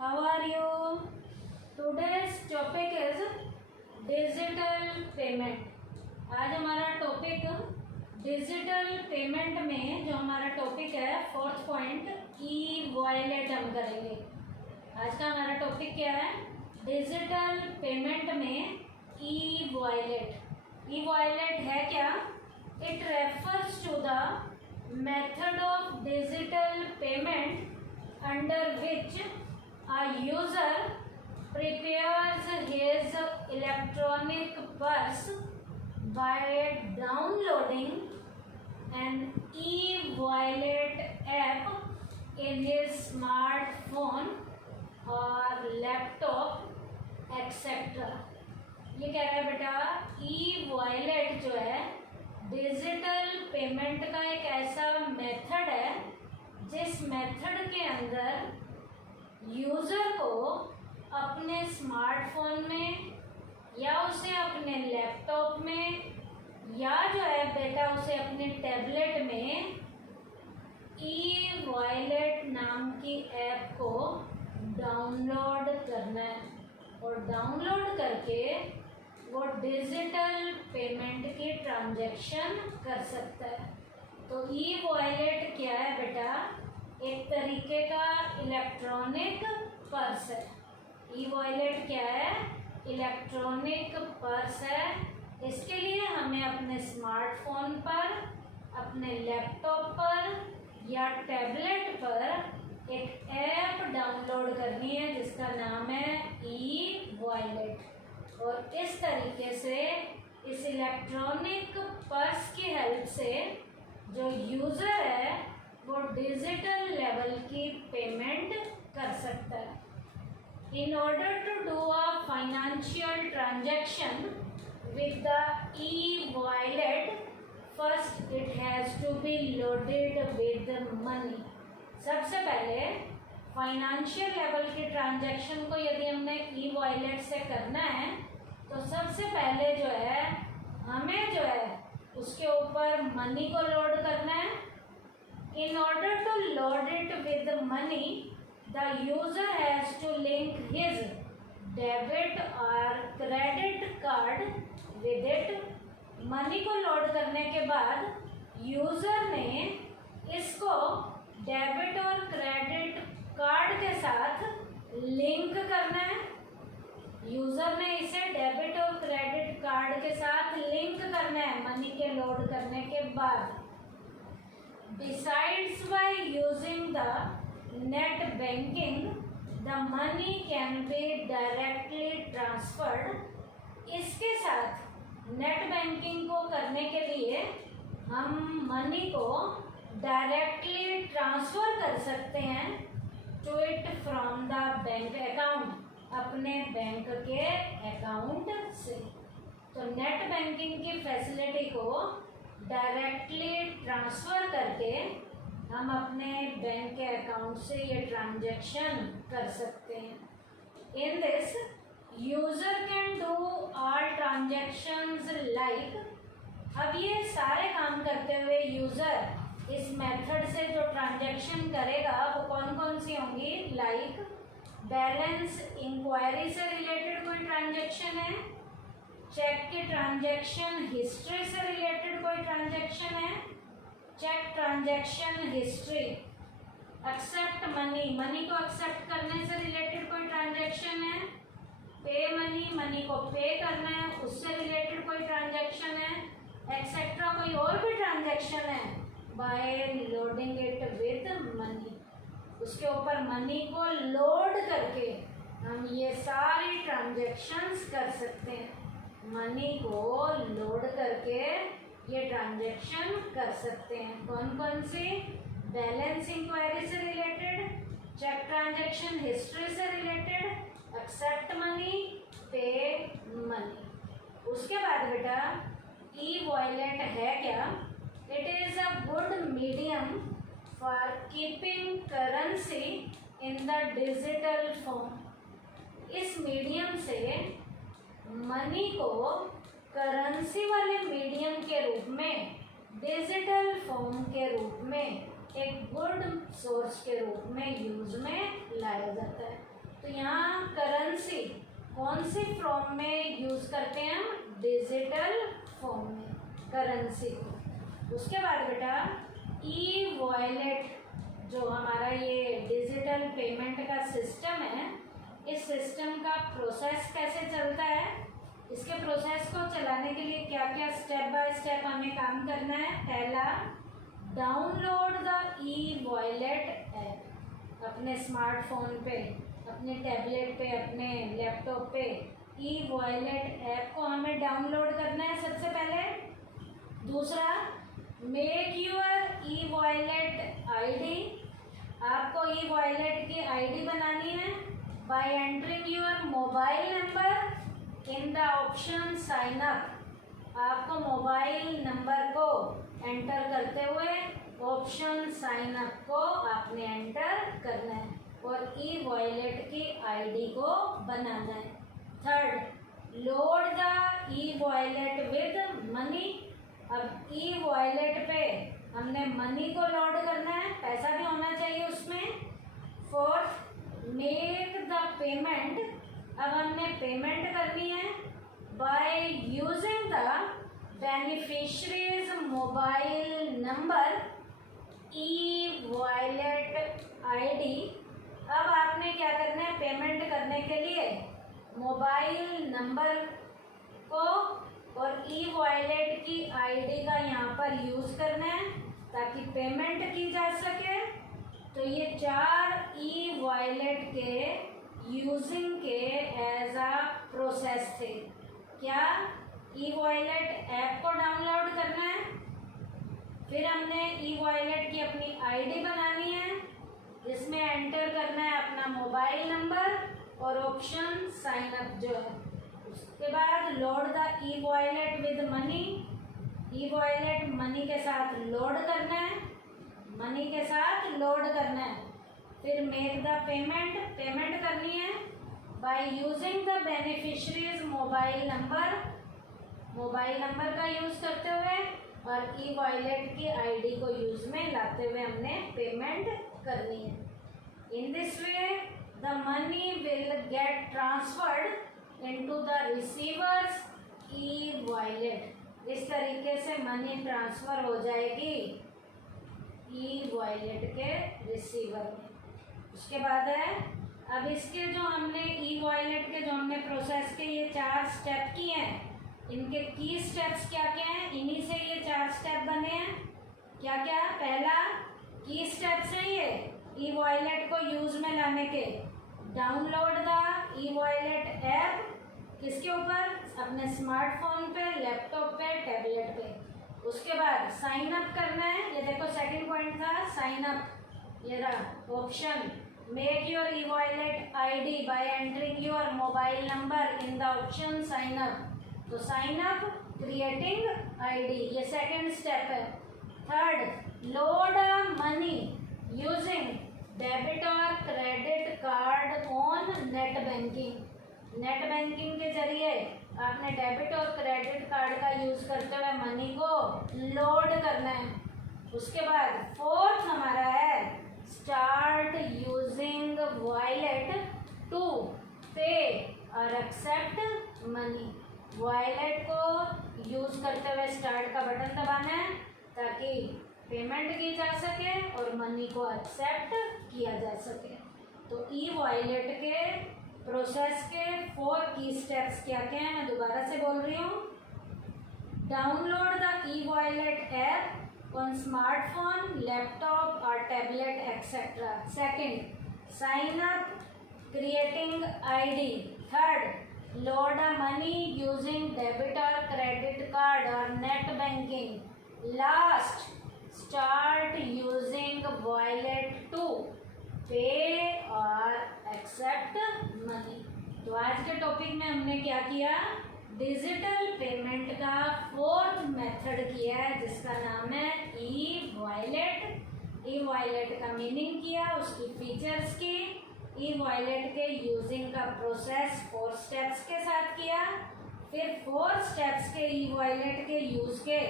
How are you? Today's topic is digital payment. आज हमारा topic digital payment में जो हमारा टॉपिक है फोर्थ पॉइंट ई वॉलेट हम करेंगे। आज का हमारा टॉपिक क्या है? डिजिटल पेमेंट में ई वॉलेट। ई वॉलेट है क्या? It refers to the method of digital payment under which a user prepares his electronic purse by downloading an e-wallet app in his smartphone or laptop etc. ये कह रहा है बेटा e wallet जो है digital payment का एक ऐसा मेथड है जिस मेथड के अंदर यूज़र को अपने स्मार्टफोन में या उसे अपने लैपटॉप में या जो है बेटा उसे अपने टैबलेट में ई वॉलेट नाम की ऐप को डाउनलोड करना है और डाउनलोड करके वो डिजिटल पेमेंट की ट्रांजैक्शन कर सकता है। तो ई वॉलेट क्या है बेटा? एक तरीके का इलेक्ट्रॉनिक पर्स है। ई वॉलेट क्या है? इलेक्ट्रॉनिक पर्स है। इसके लिए हमें अपने स्मार्टफोन पर, अपने लैपटॉप पर या टैबलेट पर एक ऐप डाउनलोड करनी है जिसका नाम है ई वॉलेट। और इस तरीके से इस इलेक्ट्रॉनिक पर्स की हेल्प से जो यूज़र है वो डिजिटल लेवल की पेमेंट कर सकता है। In order to do a financial transaction with the e wallet first it has to be loaded with money. सबसे पहले फाइनेंशियल लेवल की ट्रांजैक्शन को यदि हमने ई वॉलेट से करना है तो सबसे पहले जो है हमें जो है उसके ऊपर मनी को लोड करना है। In order to load it with money the user has to link his debit और credit card with it. Money को लोड करने के बाद यूजर ने इसको डेबिट और क्रेडिट कार्ड के साथ लिंक करना है। यूज़र ने इसे डेबिट और क्रेडिट कार्ड के साथ लिंक करना है मनी के लोड करने के बाद। Besides bye using the net banking the money can be directly transferred. इसके साथ नेट बैंकिंग को करने के लिए हम मनी को डायरेक्टली ट्रांसफ़र कर सकते हैं to it from the bank account, अपने बैंक के अकाउंट से। तो नेट बैंकिंग की फैसिलिटी को डायरेक्टली ट्रांसफ़र करके हम अपने बैंक के अकाउंट से ये ट्रांजैक्शन कर सकते हैं। In this user can do all transactions like. अब ये सारे काम करते हुए यूज़र इस मेथड से जो ट्रांजैक्शन करेगा वो कौन कौन सी होंगी? लाइक बैलेंस इंक्वायरी से रिलेटेड कोई ट्रांजैक्शन है, चेक की ट्रांजैक्शन हिस्ट्री से रिलेटेड कोई ट्रांजैक्शन है, check transaction history, accept money, money को एक्सेप्ट करने से रिलेटेड कोई ट्रांजैक्शन है, पे मनी, मनी को पे करना है उससे रिलेटेड कोई ट्रांजैक्शन है, एक्सेट्रा कोई और भी ट्रांजैक्शन है by loading it with money. उसके ऊपर मनी को लोड करके हम ये सारी ट्रांजैक्शंस कर सकते हैं। मनी को लोड करके ये ट्रांजैक्शन कर सकते हैं। कौन कौन सी? बैलेंस इंक्वायरी से रिलेटेड, चेक ट्रांजैक्शन हिस्ट्री से रिलेटेड, एक्सेप्ट मनी, पे मनी। उसके बाद बेटा ई वॉलेट है क्या? It is a good medium for keeping currency in the digital form। इस मीडियम से मनी को करेंसी वाले मीडियम के रूप में, डिजिटल फॉर्म के रूप में, एक गुड सोर्स के रूप में यूज में लाया जाता है। तो यहाँ करेंसी कौन सी फॉर्म में यूज करते हैं हम? डिजिटल फॉर्म में करेंसी को। उसके बाद बेटा ई वॉलेट, जो हमारा ये डिजिटल पेमेंट का सिस्टम है, इस सिस्टम का प्रोसेस कैसे चलता है, इसके प्रोसेस को चलाने के लिए क्या क्या स्टेप बाय स्टेप हमें काम करना है। पहला, download the e wallet app. अपने स्मार्टफोन पे, अपने टैबलेट पे, अपने लैपटॉप पे ई वॉलेट ऐप को हमें डाउनलोड करना है सबसे पहले। दूसरा, make your e wallet ID. आपको ई वॉलेट की आईडी बनानी है by entering your mobile number in the option sign up. आपको मोबाइल नंबर को एंटर करते हुए ऑप्शन साइन अप को आपने एंटर करना है और ई वॉलेट की आईडी को बनाना है। Third, load the e wallet with money. अब ई वॉलेट पे हमने मनी को लोड करना है, पैसा भी होना चाहिए उसमें। Fourth, make the payment. अब हमने पेमेंट करनी है by using the beneficiary's mobile number E wallet ID. अब आपने क्या करना है, पेमेंट करने के लिए मोबाइल नंबर को और ई वॉलेट की आईडी का यहाँ पर यूज करना है ताकि पेमेंट की जा सके। तो ये 4 ई वॉलेट के यूजिंग के एज अ प्रोसेस थे। क्या? ई वॉलेट ऐप को डाउनलोड करना है, फिर हमने ई वॉलेट की अपनी आईडी बनानी है जिसमें एंटर करना है अपना मोबाइल नंबर और ऑप्शन साइन अप जो है। उसके बाद load the e wallet with money. E wallet money के साथ लोड करना है, मनी के साथ लोड करना है। फिर मेक द पेमेंट, पेमेंट करनी है by using the beneficiary's mobile number, mobile number का यूज करते हुए और ई वॉलेट की आईडी को यूज में लाते हुए हमने पेमेंट करनी है। In this way the money will get transferred into the receiver's e wallet. इस तरीके से मनी ट्रांसफर हो जाएगी ई वॉलेट के रिसीवर में। उसके बाद है, अब इसके जो हमने ई वॉलेट के जो हमने प्रोसेस के ये 4 स्टेप किए हैं, इनके की स्टेप्स क्या क्या हैं, इन्हीं से ये 4 स्टेप बने हैं। क्या क्या? पहला की स्टेप्स है ये ई वॉलेट को यूज में लाने के, download the e wallet app. किसके ऊपर? अपने स्मार्टफोन पे, लैपटॉप पे, टैबलेट पे। उसके बाद साइन अप करना है, ये देखो सेकंड पॉइंट था साइन अप, ये रहा option, make your e wallet ID by entering your mobile number in the option sign up. तो साइन अप, क्रिएटिंग आईडी, ये सेकंड स्टेप है। Third, load money using debit और credit card on net banking. Net banking के जरिए आपने debit और credit card का use करते हुए मनी को लोड करना है। उसके बाद फोर्थ हमारा है, start using wallet to pay और एक्सेप्ट मनी। वॉलेट को यूज करते हुए स्टार्ट का बटन दबाना है ताकि पेमेंट की जा सके और मनी को एक्सेप्ट किया जा सके। तो ई वॉलेट के प्रोसेस के 4 की स्टेप्स क्या क्या हैं, मैं दोबारा से बोल रही हूँ। Download the e wallet app on smartphone, laptop और tablet etcetera. Second, sign up, creating ID. Third, load money using debit और क्रेडिट कार्ड और net banking. Last, start using wallet to pay और एक्सेप्ट मनी। तो आज के topic में हमने क्या किया, डिजिटल पेमेंट का 4th मेथड किया है जिसका नाम है ई वॉलेट। ई वॉलेट का मीनिंग किया, उसकी फीचर्स की, ई वॉलेट के यूजिंग का प्रोसेस 4 स्टेप्स के साथ किया। फिर 4 स्टेप्स के ई वॉलेट के यूज के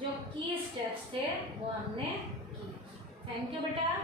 जो की स्टेप्स थे वो हमने किए। थैंक यू बेटा।